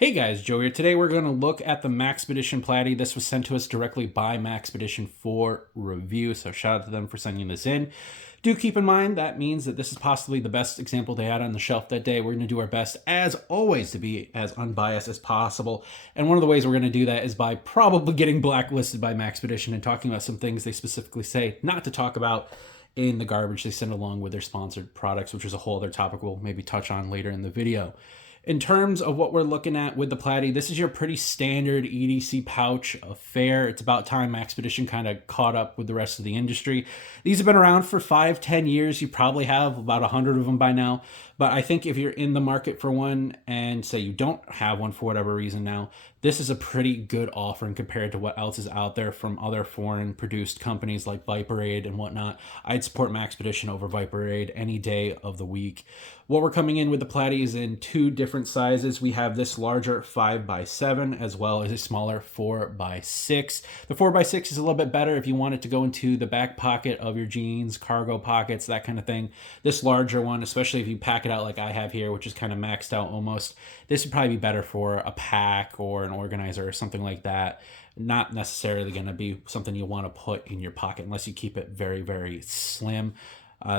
Hey guys, Joe here. Today we're going to look at the Maxpedition Platy. This was sent to us directly by Maxpedition for review, so shout out to them for sending this in. Do keep in mind that means that this is possibly the best example they had on the shelf that day. We're going to do our best, as always, to be as unbiased as possible. And one of the ways we're going to do that is by probably getting blacklisted by Maxpedition and talking about some things they specifically say not to talk about in the garbage they send along with their sponsored products, which is a whole other topic we'll maybe touch on later in the video. In terms of what we're looking at with the Platy, this is your pretty standard EDC pouch affair. It's about time Maxpedition kind of caught up with the rest of the industry. These have been around for 5-10 years. You probably have about 100 of them by now. But I think if you're in the market for one and say you don't have one for whatever reason now, this is a pretty good offering compared to what else is out there from other foreign produced companies like Viperade and whatnot. I'd support Maxpedition over Viperade any day of the week. What we're coming in with the Platy is in two different sizes. We have this larger 5x7 as well as a smaller 4x6. The 4x6 is a little bit better if you want it to go into the back pocket of your jeans, cargo pockets, that kind of thing. This larger one, especially if you pack it out like I have here, which is kind of maxed out almost, this would probably be better for a pack or an organizer or something like that. Not necessarily going to be something you want to put in your pocket unless you keep it very, very slim.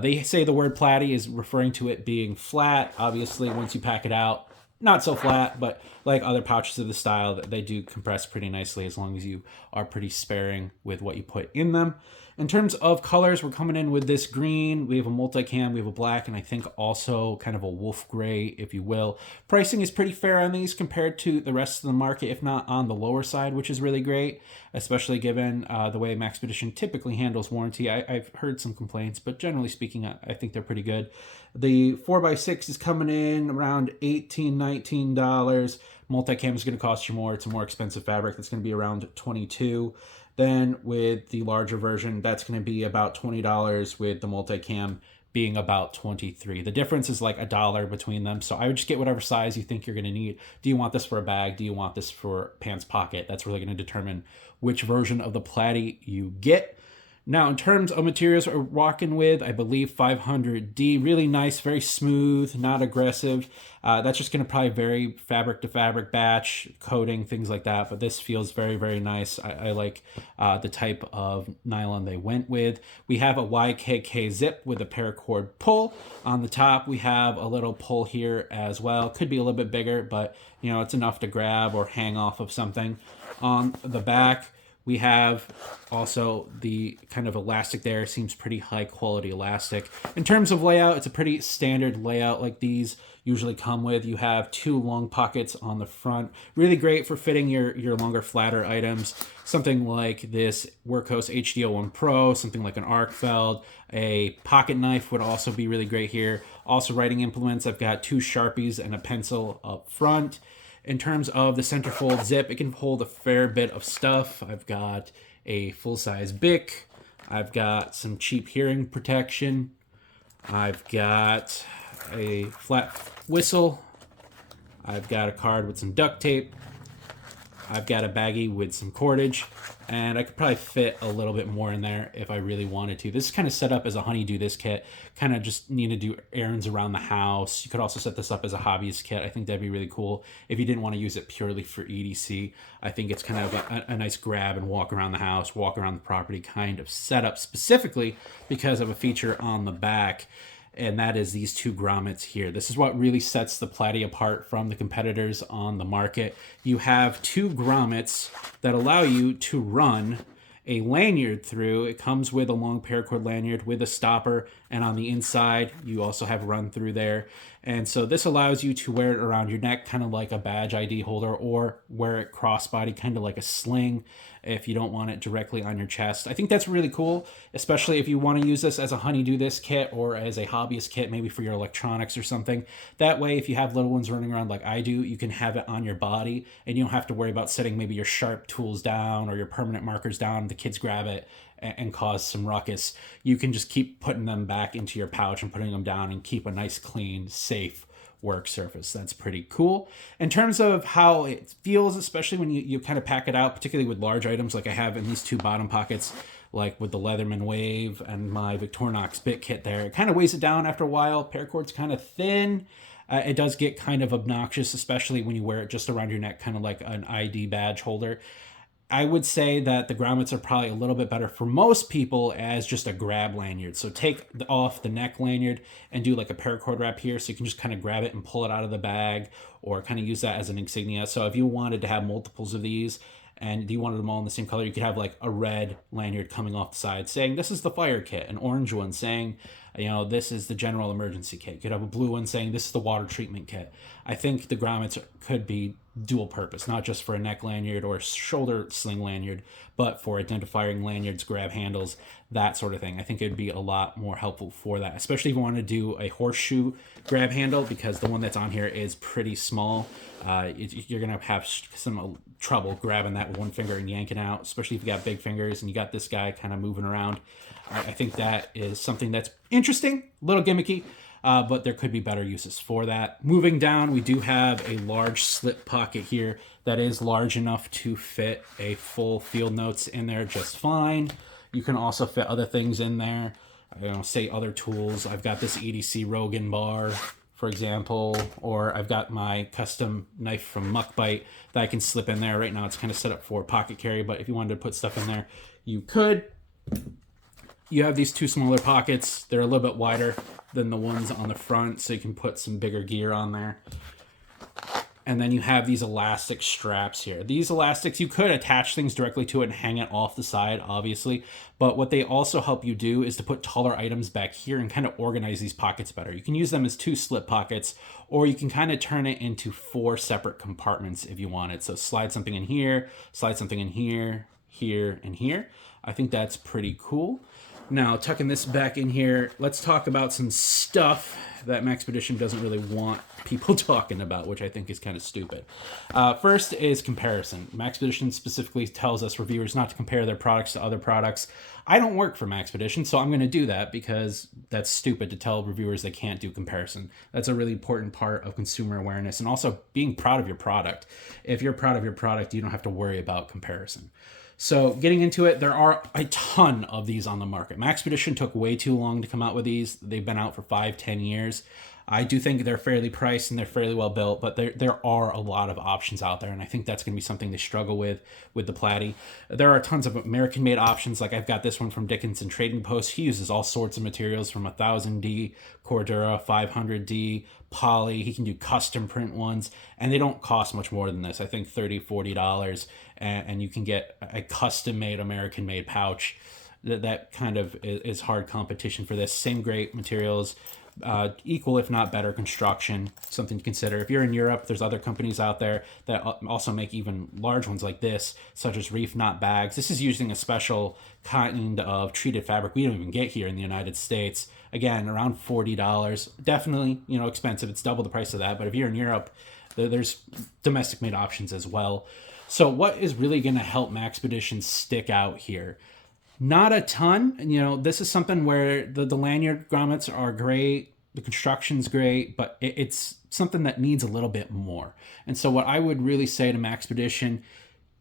They say the word Platy is referring to it being flat. Obviously, once you pack it out, not so flat, but like other pouches of the style, they do compress pretty nicely as long as you are pretty sparing with what you put in them. In terms of colors, we're coming in with this green. We have a multicam, we have a black, and I think also kind of a wolf gray, if you will. Pricing is pretty fair on these compared to the rest of the market, if not on the lower side, which is really great, especially given the way Maxpedition typically handles warranty. I've heard some complaints, but generally speaking, I think they're pretty good. The 4x6 is coming in around $18, $19. Multicam is going to cost you more. It's a more expensive fabric. That's going to be around $22. Then with the larger version, that's going to be about $20 with the multicam being about $23. The difference is like $1 between them. So I would just get whatever size you think you're going to need. Do you want this for a bag? Do you want this for pants pocket? That's really going to determine which version of the Platy you get. Now, in terms of materials we're rocking with, I believe 500D, really nice, very smooth, not aggressive. That's just going to probably vary fabric to fabric, batch, coating, things like that. But this feels very, very nice. I like the type of nylon they went with. We have a YKK zip with a paracord pull. On the top, we have a little pull here as well. Could be a little bit bigger, but you know, it's enough to grab or hang off of something. On the back, we have also the kind of elastic there. Seems pretty high quality elastic. In terms of layout, it's a pretty standard layout like these usually come with. You have two long pockets on the front. Really great for fitting your longer, flatter items. Something like this Workhorse HD01 Pro, something like an arc feld. A pocket knife would also be really great here. Also writing implements, I've got two Sharpies and a pencil up front. In terms of the centerfold zip, it can hold a fair bit of stuff. I've got a full-size Bic. I've got some cheap hearing protection. I've got a flat whistle. I've got a card with some duct tape. I've got a baggie with some cordage, and I could probably fit a little bit more in there if I really wanted to. This is kind of set up as a honey-do this kit, kind of just need to do errands around the house. You could also set this up as a hobbyist kit. I think that'd be really cool if you didn't want to use it purely for EDC. I think it's kind of a nice grab and walk around the house, walk around the property kind of setup, specifically because of a feature on the back. And that is these two grommets here. This is what really sets the Platy apart from the competitors on the market. You have two grommets that allow you to run a lanyard through. It comes with a long paracord lanyard with a stopper, and on the inside you also have run through there. And so this allows you to wear it around your neck, kind of like a badge ID holder, or wear it crossbody, kind of like a sling, if you don't want it directly on your chest. I think that's really cool, especially if you want to use this as a honey-do this kit or as a hobbyist kit, maybe for your electronics or something. That way, if you have little ones running around like I do, you can have it on your body and you don't have to worry about setting maybe your sharp tools down or your permanent markers down. The kids grab it and cause some ruckus. You can just keep putting them back into your pouch and putting them down and keep a nice, clean, safe work surface. That's pretty cool. In terms of how it feels, especially when you kind of pack it out, particularly with large items like I have in these two bottom pockets, like with the Leatherman Wave and my Victorinox bit kit there, it kind of weighs it down after a while. Paracord's kind of thin. It does get kind of obnoxious, especially when you wear it just around your neck, kind of like an ID badge holder. I would say that the grommets are probably a little bit better for most people as just a grab lanyard. So take off the neck lanyard and do like a paracord wrap here, so you can just kind of grab it and pull it out of the bag, or kind of use that as an insignia. So if you wanted to have multiples of these and you wanted them all in the same color, you could have like a red lanyard coming off the side saying this is the fire kit, an orange one saying, you know, this is the general emergency kit. You could have a blue one saying this is the water treatment kit. I think the grommets could be dual purpose, not just for a neck lanyard or a shoulder sling lanyard, but for identifying lanyards, grab handles, that sort of thing. I think it'd be a lot more helpful for that, especially if you want to do a horseshoe grab handle, because the one that's on here is pretty small. You're going to have some trouble grabbing that with one finger and yanking out, especially if you got big fingers and you got this guy kind of moving around. I think that is something that's interesting, a little gimmicky, but there could be better uses for that. Moving down, we do have a large slip pocket here that is large enough to fit a full field notes in there just fine. You can also fit other things in there, say other tools. I've got this EDC Rogan bar, for example, or I've got my custom knife from Muckbite that I can slip in there. Right now it's kind of set up for pocket carry, but if you wanted to put stuff in there, you could. You have these two smaller pockets. They're a little bit wider than the ones on the front, so you can put some bigger gear on there. And then you have these elastic straps here. These elastics, you could attach things directly to it and hang it off the side, obviously. But what they also help you do is to put taller items back here and kind of organize these pockets better. You can use them as 2 slip pockets, or you can kind of turn it into 4 separate compartments if you want it. So slide something in here, slide something in here, here, and here. I think that's pretty cool. Now, tucking this back in here, let's talk about some stuff that Maxpedition doesn't really want people talking about, which I think is kind of stupid. First is comparison. Maxpedition specifically tells us reviewers not to compare their products to other products. I don't work for Maxpedition, so I'm going to do that because that's stupid to tell reviewers they can't do comparison. That's a really important part of consumer awareness and also being proud of your product. If you're proud of your product, you don't have to worry about comparison. So getting into it, there are a ton of these on the market. Maxpedition took way too long to come out with these. They've been out for 5-10 years. I do think they're fairly priced and they're fairly well built, but there are a lot of options out there, and I think that's going to be something they struggle with the Platy. There are tons of American-made options, like I've got this one from Dickinson Trading Post. He uses all sorts of materials from 1000D, Cordura, 500D, poly. He can do custom print ones, and they don't cost much more than this. I think $30-$40, and you can get a custom-made, American-made pouch. That kind of is hard competition for this. Same great materials, equal if not better construction, something to consider. If you're in Europe, there's other companies out there that also make even large ones like this, such as Reef Knot Bags. This is using a special kind of treated fabric we don't even get here in the United States. Again, around $40. Definitely, expensive. It's double the price of that. But if you're in Europe, there's domestic made options as well. So what is really going to help Maxpedition stick out here? Not a ton. This is something where the lanyard grommets are great, the construction's great, but it's something that needs a little bit more. And so what I would really say to Maxpedition,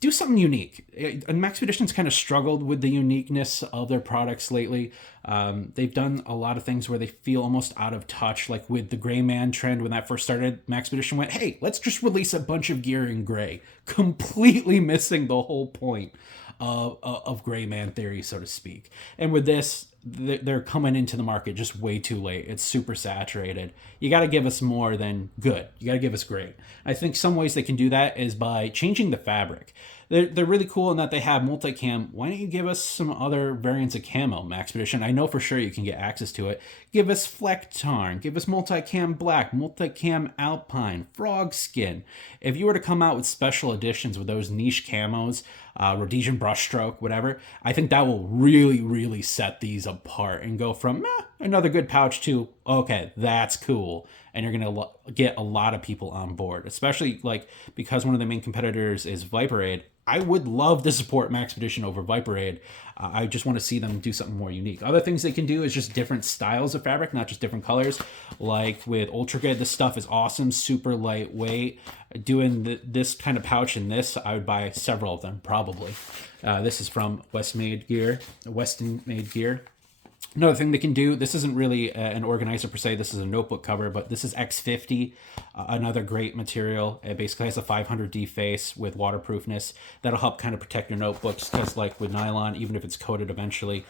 do something unique. And Maxpedition's kind of struggled with the uniqueness of their products lately. They've done a lot of things where they feel almost out of touch, like with the gray man trend. When that first started, Maxpedition went, hey, let's just release a bunch of gear in gray, completely missing the whole point of gray man theory, so to speak. And with this, they're coming into the market just way too late. It's super saturated. You got to give us more than good. You got to give us great. I think some ways they can do that is by changing the fabric. They're really cool in that they have multicam. Why don't you give us some other variants of camo, Maxpedition? I know for sure you can get access to it. Give us fleck tarn. Give us multicam black, multicam alpine, frog skin. If you were to come out with special editions with those niche camos, Rhodesian brushstroke, whatever, I think that will really, really set these apart and go from another good pouch to, okay, that's cool. And you're going to get a lot of people on board, especially because one of the main competitors is Viperade. I would love to support Maxpedition over Viperade. I just want to see them do something more unique. Other things they can do is just different styles of fabric, not just different colors. Like with Ultragrid, this stuff is awesome, super lightweight. Doing this kind of pouch in this, I would buy several of them, probably. This is from Weston Made Gear. Another thing they can do, this isn't really an organizer per se, this is a notebook cover, but this is X50, another great material. It basically has a 500D face with waterproofness. That'll help kind of protect your notebooks, because like with nylon, even if it's coated eventually,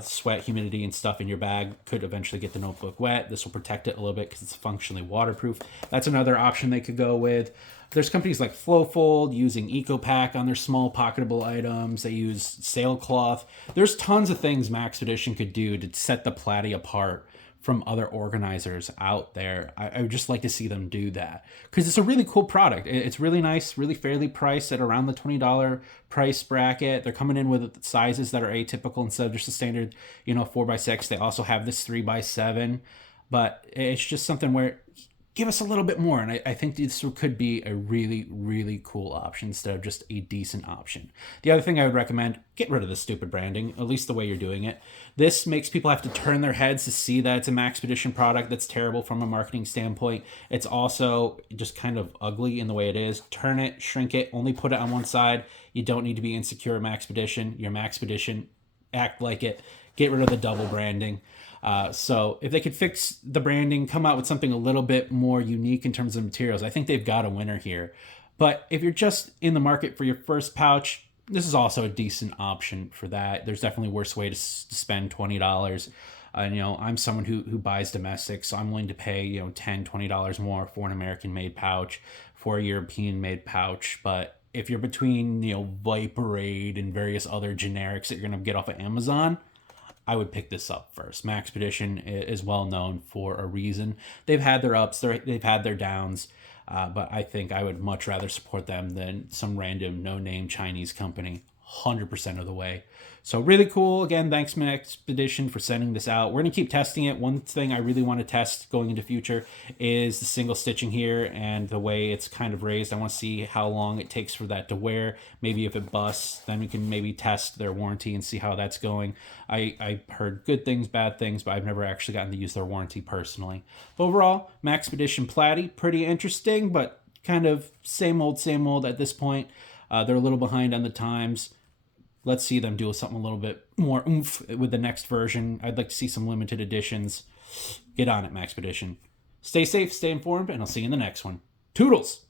sweat, humidity, and stuff in your bag could eventually get the notebook wet. This will protect it a little bit because it's functionally waterproof. That's another option they could go with. There's companies like Flowfold using EcoPack on their small pocketable items. They use sailcloth. There's tons of things Maxpedition could do to set the Platy apart from other organizers out there. I would just like to see them do that, because it's a really cool product. It's really nice, really fairly priced at around the $20 price bracket. They're coming in with sizes that are atypical instead of just a standard, 4x6. They also have this 3x7, but it's just something where give us a little bit more. And I think this could be a really, really cool option instead of just a decent option. The other thing I would recommend, get rid of the stupid branding, at least the way you're doing it. This makes people have to turn their heads to see that it's a Maxpedition product. That's terrible from a marketing standpoint. It's also just kind of ugly in the way it is. Turn it, shrink it, only put it on one side. You don't need to be insecure at Maxpedition. You're Maxpedition, act like it. Get rid of the double branding. So if they could fix the branding, come out with something a little bit more unique in terms of materials, I think they've got a winner here. But if you're just in the market for your first pouch, this is also a decent option for that. There's definitely worse way to spend $20. I'm someone who buys domestic, so I'm willing to pay, $10, $20 more for an American-made pouch, for a European-made pouch. But if you're between, Viperade and various other generics that you're going to get off of Amazon, I would pick this up first. Maxpedition is well known for a reason. They've had their ups, they've had their downs, but I think I would much rather support them than some random no-name Chinese company 100% of the way. So really cool. Again, thanks Maxpedition for sending this out. We're going to keep testing it. One thing I really want to test going into future is the single stitching here and the way it's kind of raised. I want to see how long it takes for that to wear. Maybe if it busts, then we can maybe test their warranty and see how that's going. I heard good things, bad things, but I've never actually gotten to use their warranty personally. But overall, Maxpedition Platy, pretty interesting, but kind of same old at this point. They're a little behind on the times. Let's see them do something a little bit more oomph with the next version. I'd like to see some limited editions. Get on it, Maxpedition. Stay safe, stay informed, and I'll see you in the next one. Toodles!